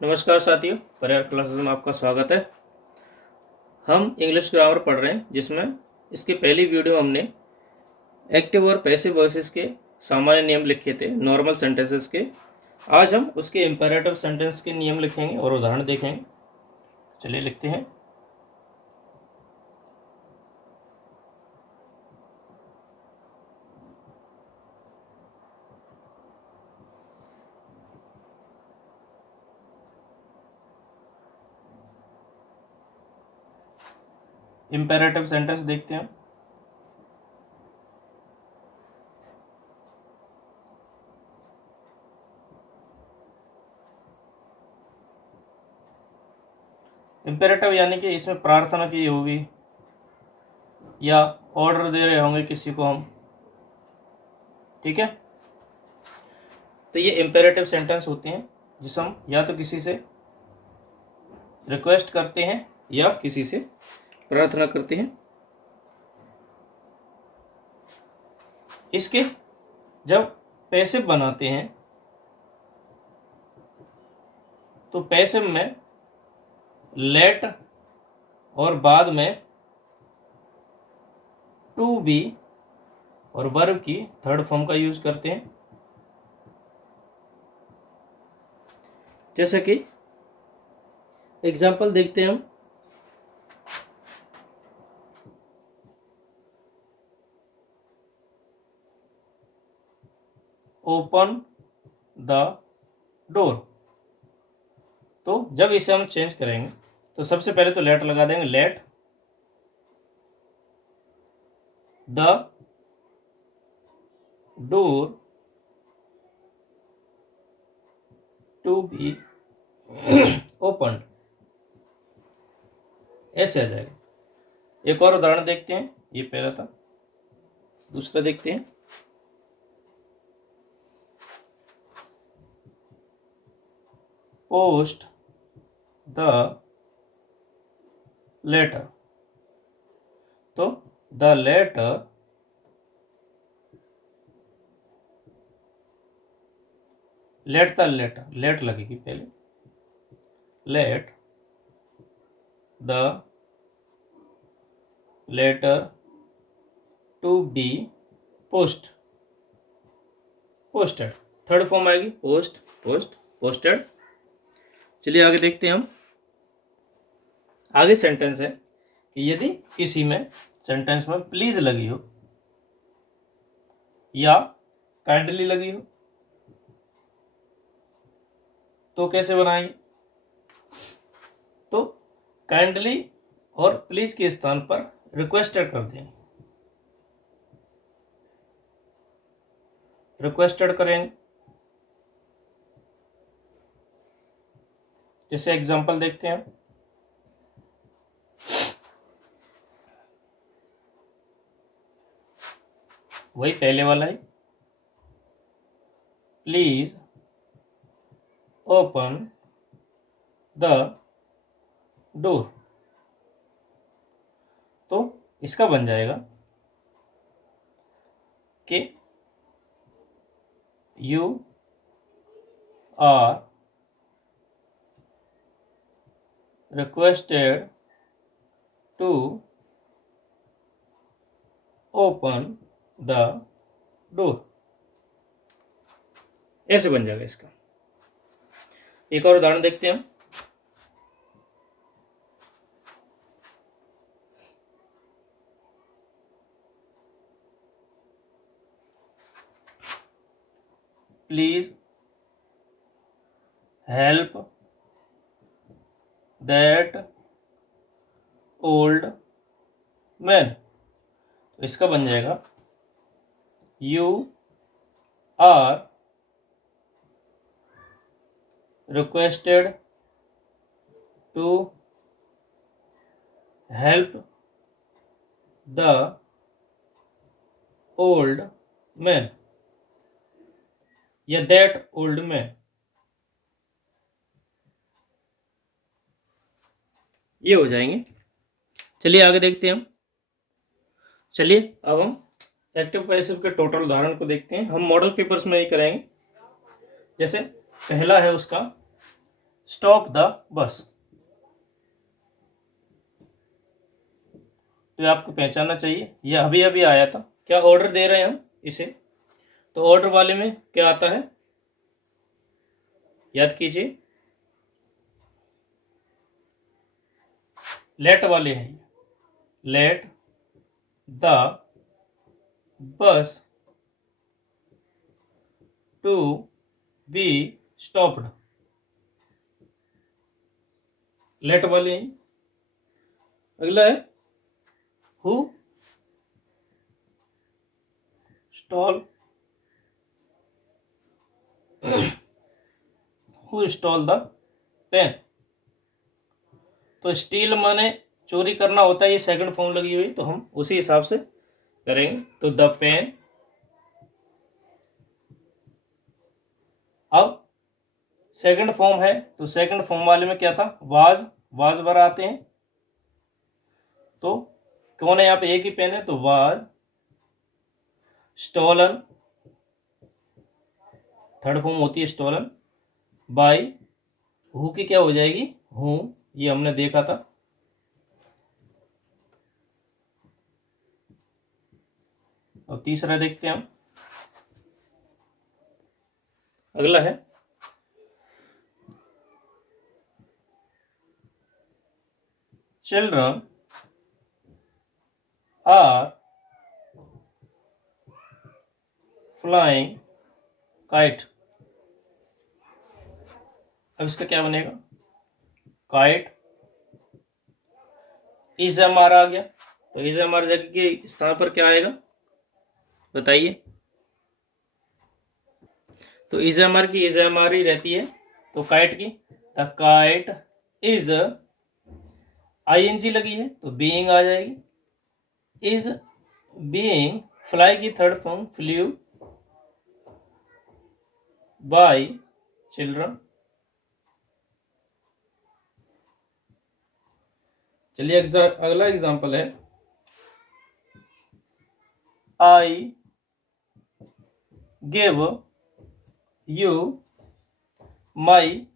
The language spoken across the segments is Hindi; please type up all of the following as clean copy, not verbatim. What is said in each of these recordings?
नमस्कार साथियों, परिवार क्लासेस में आपका स्वागत है। हम इंग्लिश ग्रामर पढ़ रहे हैं, जिसमें इसकी पहली वीडियो हमने एक्टिव और पैसिव वॉइसेस के सामान्य नियम लिखे थे, नॉर्मल सेंटेंसेस के। आज हम उसके इम्पेरेटिव सेंटेंस के नियम लिखेंगे और उदाहरण देखेंगे। चलिए लिखते हैं। इम्पेरेटिव सेंटेंस देखते हैं। इम्पेरेटिव यानी कि इसमें प्रार्थना की होगी या ऑर्डर दे रहे होंगे किसी को हम, ठीक है। तो ये इम्पेरेटिव सेंटेंस होते हैं जिसे हम या तो किसी से रिक्वेस्ट करते हैं या किसी से प्रार्थना करते हैं। इसके जब पैसिव बनाते हैं तो पैसिव में लेट और बाद में टू बी और वर्ब की थर्ड फॉर्म का यूज करते हैं। जैसे कि एग्जाम्पल देखते हैं हम। Open the door. तो जब इसे हम चेंज करेंगे तो सबसे पहले तो लेट लगा देंगे, let the door to be open, ऐसे आ जाएगा। एक और उदाहरण देखते हैं, ये पहला था, दूसरा देखते हैं। Post the letter. तो the letter let the letter, let लगेगी पहले, let the letter to be posted, third form आएगी पोस्टेड। चलिए आगे देखते हैं हम। आगे सेंटेंस है कि यदि किसी में सेंटेंस में प्लीज लगी हो या काइंडली लगी हो तो कैसे बनाएंगे। तो काइंडली और प्लीज के स्थान पर रिक्वेस्टेड कर देंगे, रिक्वेस्टेड करेंगे। जैसे एग्जांपल देखते हैं। वही पहले वाला है, प्लीज ओपन द डोर। तो इसका बन जाएगा कि you are requested to open the door, ऐसे बन जाएगा इसका। एक और उदाहरण देखते हैं हम। Please help that old man. तो इसका बन जाएगा you are requested to help the old man या दैट ओल्ड मैन, ये हो जाएंगे। चलिए आगे देखते हैं हम। चलिए अब हम एक्टिव पैसिव के टोटल उदाहरण को देखते हैं। हम मॉडल पेपर्स में ही करेंगे। जैसे पहला है उसका स्टॉप द बस। तो ये आपको पहचानना चाहिए, ये अभी अभी आया था। क्या ऑर्डर दे रहे हैं हम इसे, तो ऑर्डर वाले में क्या आता है, याद कीजिए, लेट वाले हैं। Let the bus to be stopped, let वाले हैं। अगला है who stole, who stole the pen. तो स्टील माने चोरी करना होता है, ये सेकंड फॉर्म लगी हुई, तो हम उसी हिसाब से करेंगे। तो द पेन, अब सेकंड फॉर्म है तो सेकंड फॉर्म वाले में क्या था, वाज, वाज वर आते हैं। तो कौन है यहाँ पे, एक ही पेन है, तो वाज स्टोलन, थर्ड फॉर्म होती है स्टोलन बाय, हु की क्या हो जाएगी, हु, ये हमने देखा था। और तीसरा देखते हैं हम, अगला है चिल्ड्रन आर फ्लाइंग काइट। अब इसका क्या बनेगा, काइट इज एम आर आ गया, तो इज एम आर जगह के स्थान पर क्या आएगा बताइए। तो इज एम आर की इज एम आर ही रहती है, तो काइट की, the kite is I N G लगी है तो बीइंग आ जाएगी। इज बीइंग, फ्लाई की third form flew by children. चलिए अगला एग्जांपल है, I give you my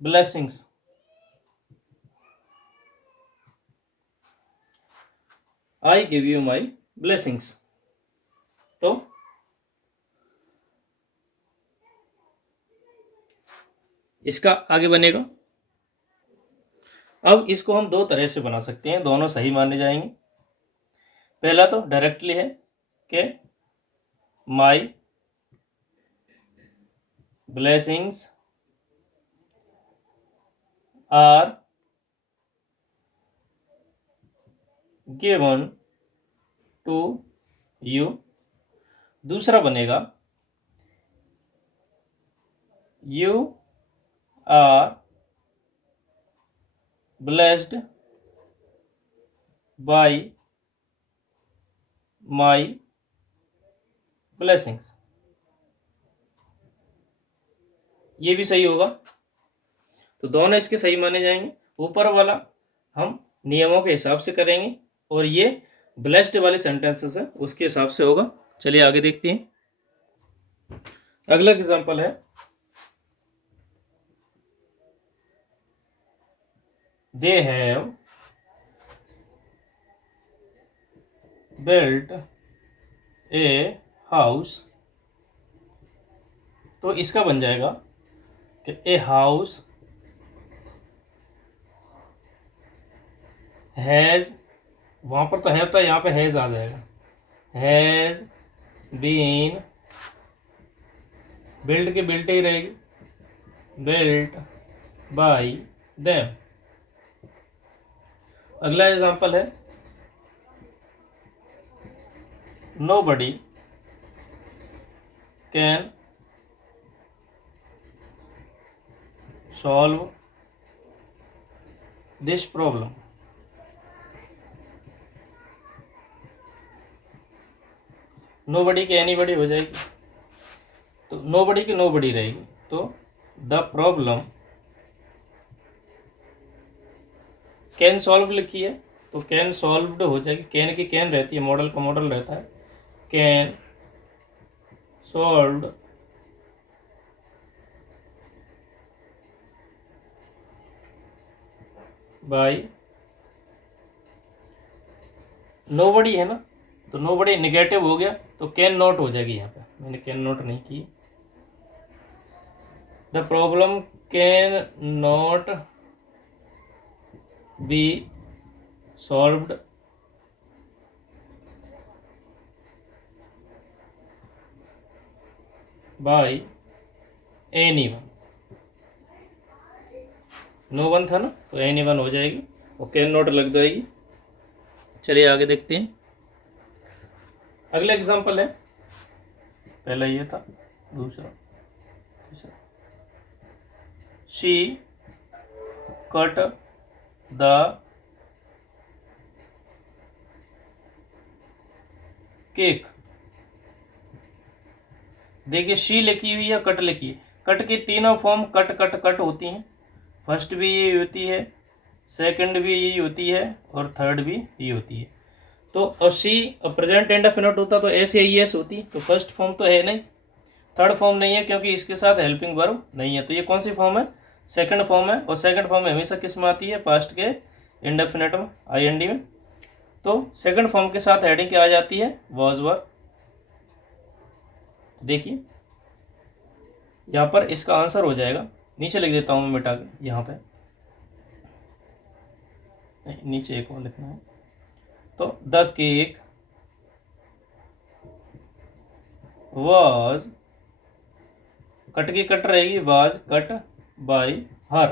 blessings. I give you my blessings, तो इसका आगे बनेगा। अब इसको हम दो तरह से बना सकते हैं, दोनों सही माने जाएंगे। पहला तो डायरेक्टली है कि my blessings are given to you. दूसरा बनेगा you are blessed by my blessings. ये भी सही होगा, तो दोनों इसके सही माने जाएंगे। ऊपर वाला हम नियमों के हिसाब से करेंगे और ये ब्लेस्ड वाले सेंटेंसेस है उसके हिसाब से होगा। चलिए आगे देखते हैं। अगला एग्जांपल है, they have built a house. तो इसका बन जाएगा कि ए हाउस हैज, वहां पर तो है था, यहाँ पे हैज आ जाएगा, हैज बीन, बिल्ट की बिल्ट ही रहेगी, बिल्ट बाय देम। अगला एग्जांपल है, nobody can solve this problem. Nobody की एनीबडी हो जाएगी, तो नोबडी की नोबडी रहेगी, तो द प्रॉब्लम कैन सॉल्व लिखी है तो कैन सॉल्व्ड हो जाएगी, कैन की कैन रहती है, मॉडल का मॉडल रहता है, कैन सॉल्व्ड बाय नोबडी है ना, तो नोबडी निगेटिव हो गया तो कैन नॉट हो जाएगी। यहाँ पे मैंने कैन नॉट नहीं की। The problem can not be solved by anyone. No one था ना, तो एनीवन हो जाएगी और कैन नॉट लग जाएगी। चलिए आगे देखते हैं। अगला एग्जांपल है, पहला ये था, दूसरा तीसरा। She cut the cake. देखिए शी लिखी हुई है, कट लिखी है। कट की तीनों फॉर्म कट कट कट होती हैं। फर्स्ट भी यही होती है, सेकंड भी यही होती है और थर्ड भी यही होती है। तो और सी प्रेजेंट इंडेफिनिट होता तो ऐसे ही एस होती। तो फर्स्ट फॉर्म तो है नहीं, थर्ड फॉर्म नहीं है क्योंकि इसके साथ हेल्पिंग वर्ब नहीं है। तो ये कौन सी फॉर्म है? सेकंड फॉर्म है। और सेकंड फॉर्म में हमेशा किस में आती है? पास्ट के इंडेफिनिट में, आईएनडी में। तो सेकंड फॉर्म के साथ हेडिंग क्या आ जाती है? Was were. देखिए यहाँ पर इसका आंसर हो जाएगा, नीचे लिख देता हूँ मैं मिटा के, यहाँ पे नीचे एक और लिखना है। तो द केक वाज, कट की कट रहेगी, वाज कट बाय हर,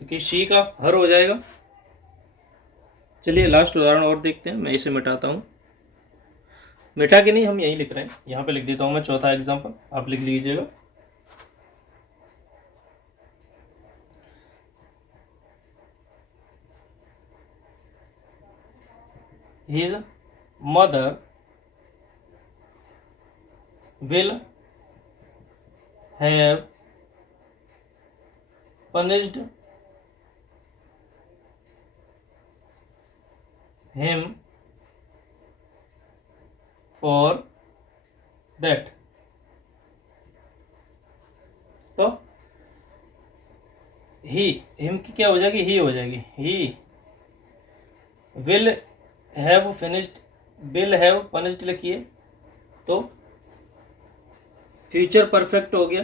क्योंकि शी का हर हो जाएगा। चलिए लास्ट उदाहरण और देखते हैं। मैं इसे मिटाता हूँ, मिटा के नहीं, हम यही लिख रहे हैं। यहाँ पे लिख देता हूँ मैं चौथा एग्जाम्पल, आप लिख लीजिएगा। His mother will have punished him for that। तो ही, हिम की क्या हो जाएगी? ही हो जाएगी। ही will have finished, will have punished लिखिए तो फ्यूचर परफेक्ट हो गया।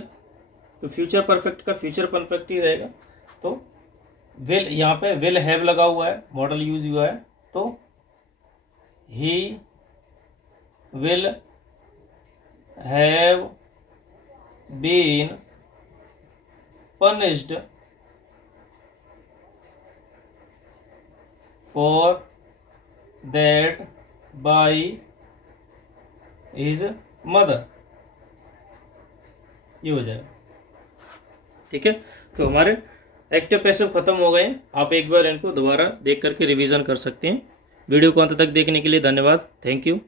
तो फ्यूचर परफेक्ट का फ्यूचर परफेक्ट ही रहेगा। तो विल, यहाँ पे विल हैव लगा हुआ है, मॉडल यूज हुआ है, तो he will have been punished for that by his mother। ये हो जाएगा। ठीक है, तो हमारे एक्टिव पैसिव खत्म हो गए। आप एक बार इनको दोबारा देख करके रिवीजन कर सकते हैं। वीडियो को अंत तक देखने के लिए धन्यवाद। Thank you.